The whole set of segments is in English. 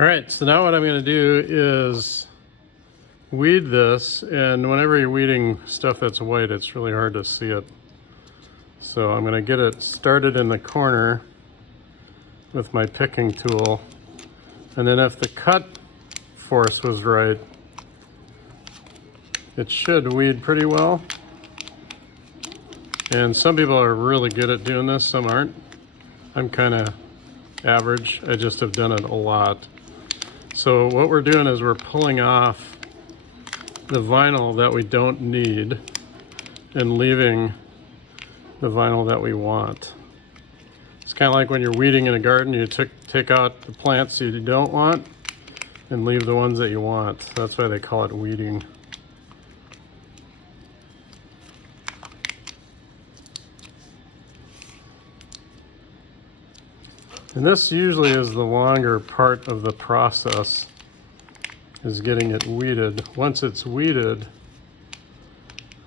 All right, so now what I'm going to do is weed this, and whenever you're weeding stuff that's white, it's really hard to see it. So I'm going to get it started in the corner with my picking tool, and then if the cut force was right, it should weed pretty well. And some people are really good at doing this, some aren't. I'm kind of average. I just have done it a lot. So what we're doing is we're pulling off the vinyl that we don't need and leaving the vinyl that we want. It's kind of like when you're weeding in a garden, you take out the plants you don't want and leave the ones that you want. That's why they call it weeding. And this usually is the longer part of the process, is getting it weeded. Once it's weeded,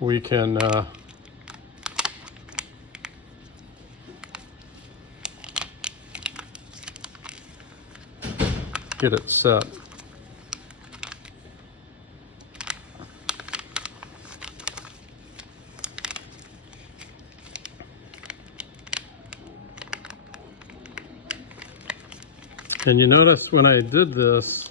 we can get it set. And you notice when I did this,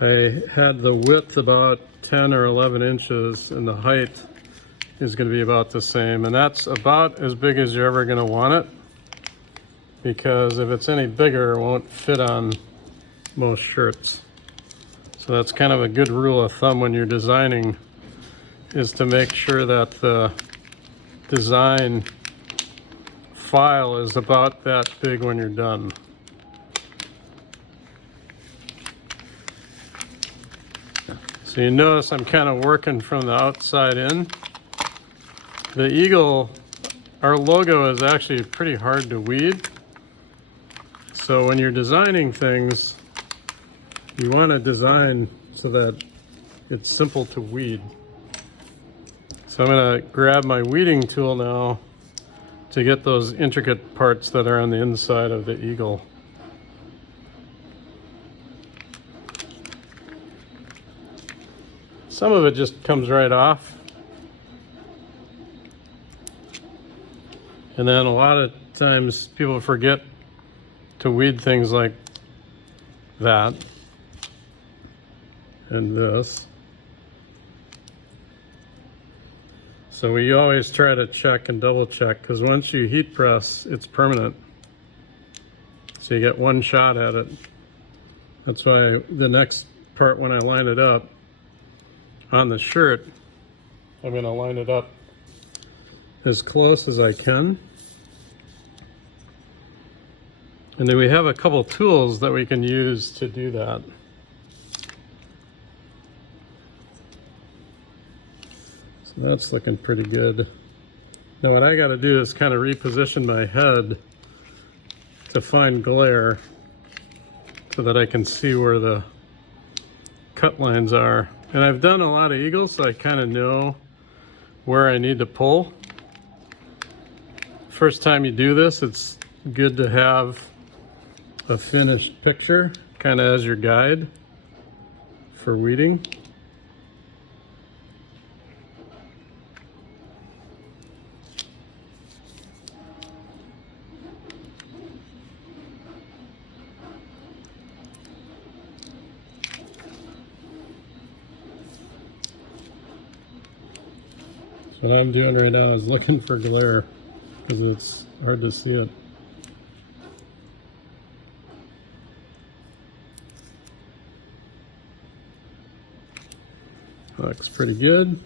I had the width about 10 or 11 inches and the height is going to be about the same. And that's about as big as you're ever going to want it, because if it's any bigger, it won't fit on most shirts. So that's kind of a good rule of thumb when you're designing, is to make sure that the design file is about that big when you're done. So you notice I'm kind of working from the outside in. The eagle, our logo, is actually pretty hard to weed. So when you're designing things, you want to design so that it's simple to weed. So I'm going to grab my weeding tool now to get those intricate parts that are on the inside of the eagle. Some of it just comes right off. And then a lot of times people forget to weed things like that and this. So we always try to check and double check, because once you heat press, it's permanent. So you get one shot at it. That's why the next part, when I line it up on the shirt, I'm going to line it up as close as I can. And then we have a couple tools that we can use to do that. So that's looking pretty good. Now what I got to do is kind of reposition my head to find glare so that I can see where the cut lines are. And I've done a lot of eagles, so I kind of know where I need to pull. First time you do this, it's good to have a finished picture kind of as your guide for weeding. So what I'm doing right now is looking for glare, because it's hard to see it. Looks pretty good.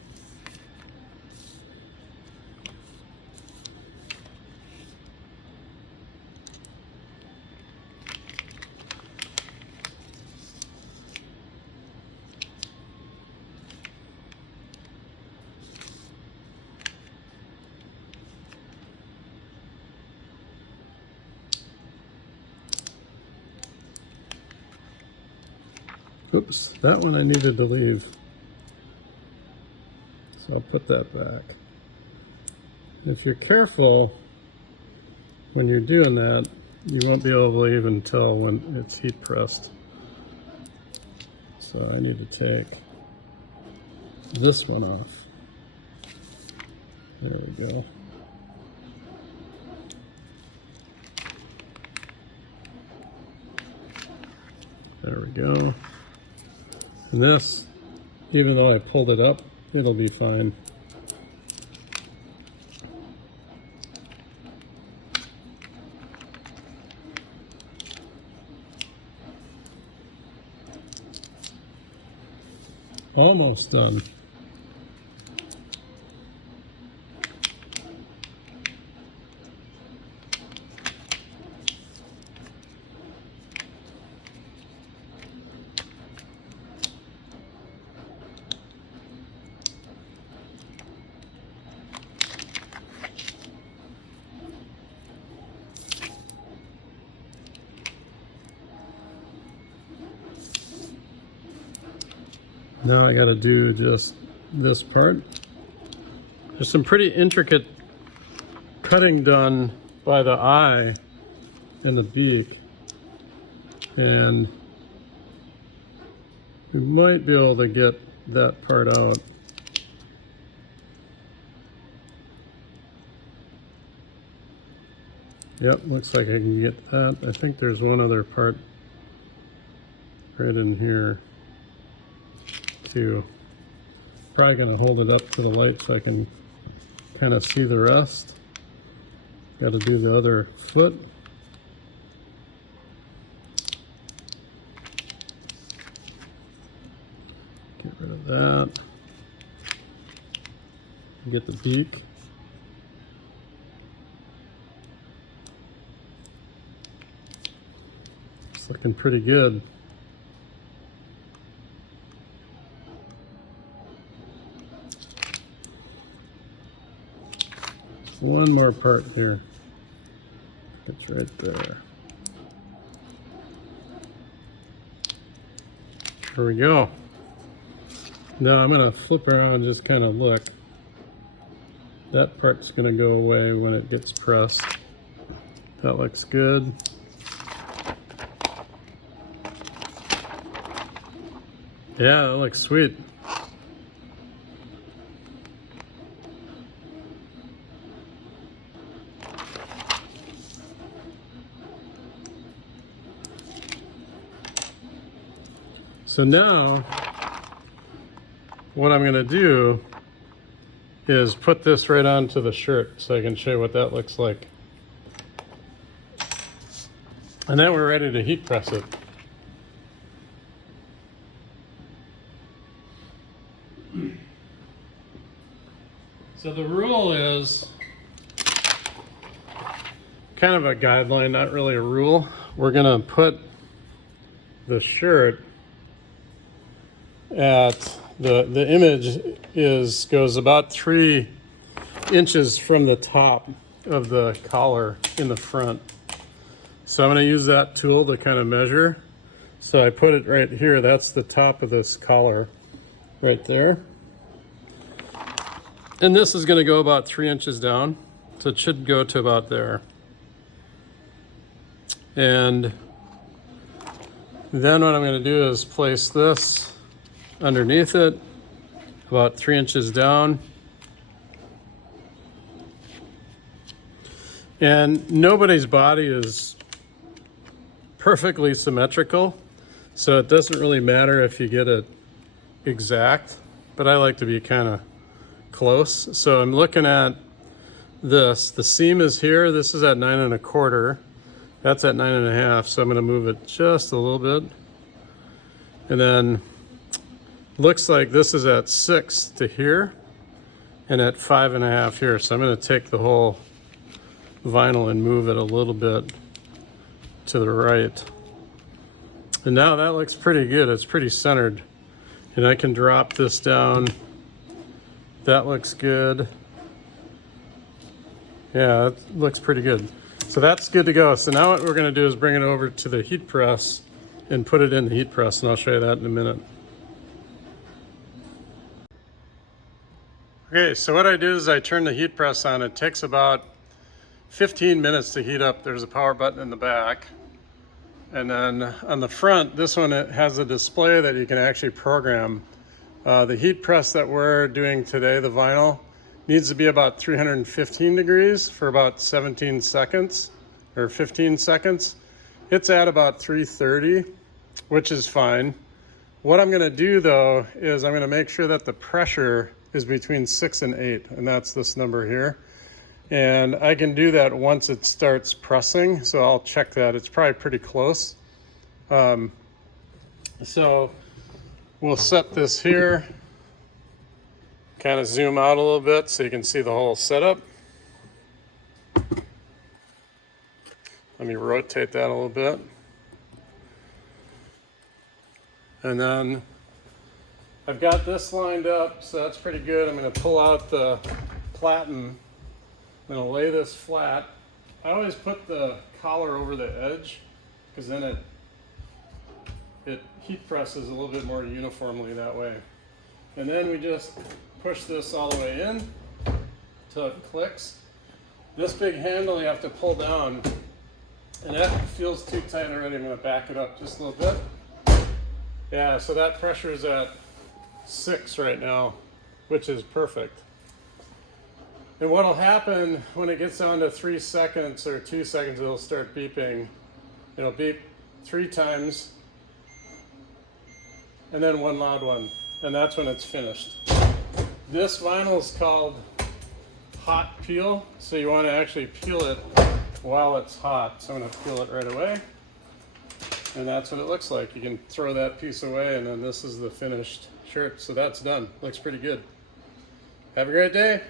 Oops, that one I needed to leave. So I'll put that back. If you're careful when you're doing that, you won't be able to even tell when it's heat pressed. So I need to take this one off. There we go. There we go. And this, even though I pulled it up, it'll be fine. Almost done. Now I got to do just this part. There's some pretty intricate cutting done by the eye and the beak, and we might be able to get that part out. Yep, looks like I can get that. I think there's one other part right in here too. Probably gonna hold it up to the light so I can kind of see the rest. Got to do the other foot. Get rid of that. Get the beak. It's looking pretty good. One more part here. It's right there. There we go. Now I'm going to flip around and just kind of look. That part's going to go away when it gets pressed. That looks good. Yeah, that looks sweet. So now, what I'm going to do is put this right onto the shirt so I can show you what that looks like. And then we're ready to heat press it. So the rule is kind of a guideline, not really a rule. We're going to put the shirt at the image goes about 3 inches from the top of the collar in the front. So I'm going to use that tool to kind of measure. So I put it right here. That's the top of this collar right there. And this is going to go about 3 inches down. So it should go to about there. And then what I'm going to do is place this underneath it, about 3 inches down. And nobody's body is perfectly symmetrical, so it doesn't really matter if you get it exact, but I like to be kind of close. So I'm looking at this. The seam is here. This is at 9 1/4. That's at 9 1/2. So I'm going to move it just a little bit. And then looks like this is at 6 to here and at 5 1/2 here. So I'm going to take the whole vinyl and move it a little bit to the right. And now that looks pretty good. It's pretty centered. And I can drop this down. That looks good. Yeah, that looks pretty good. So that's good to go. So now what we're going to do is bring it over to the heat press and put it in the heat press, and I'll show you that in a minute. Okay, so what I do is I turn the heat press on. It takes about 15 minutes to heat up. There's a power button in the back. And then on the front, this one, it has a display that you can actually program. The heat press that we're doing today, the vinyl, needs to be about 315 degrees for about 17 seconds or 15 seconds. It's at about 330, which is fine. What I'm gonna do though, is I'm gonna make sure that the pressure is between 6 and 8, and that's this number here. And I can do that once it starts pressing, so I'll check that. It's probably pretty close. So we'll set this here, kind of zoom out a little bit so you can see the whole setup. Let me rotate that a little bit. And then I've got this lined up, so that's pretty good. I'm gonna pull out the platen. I'm gonna lay this flat. I always put the collar over the edge because then it heat presses a little bit more uniformly that way. And then we just push this all the way in till it clicks. This big handle you have to pull down, and that feels too tight already. I'm gonna back it up just a little bit. Yeah, so that pressure is at 6 right now, which is perfect. And what'll happen when it gets down to 3 seconds or 2 seconds, it'll start beeping. It'll beep 3 times, and then one loud one, and that's when it's finished. This vinyl is called hot peel, so you want to actually peel it while it's hot. So I'm going to peel it right away, and that's what it looks like. You can throw that piece away, and then this is the finished shirt. So that's done. Looks pretty good. Have a great day.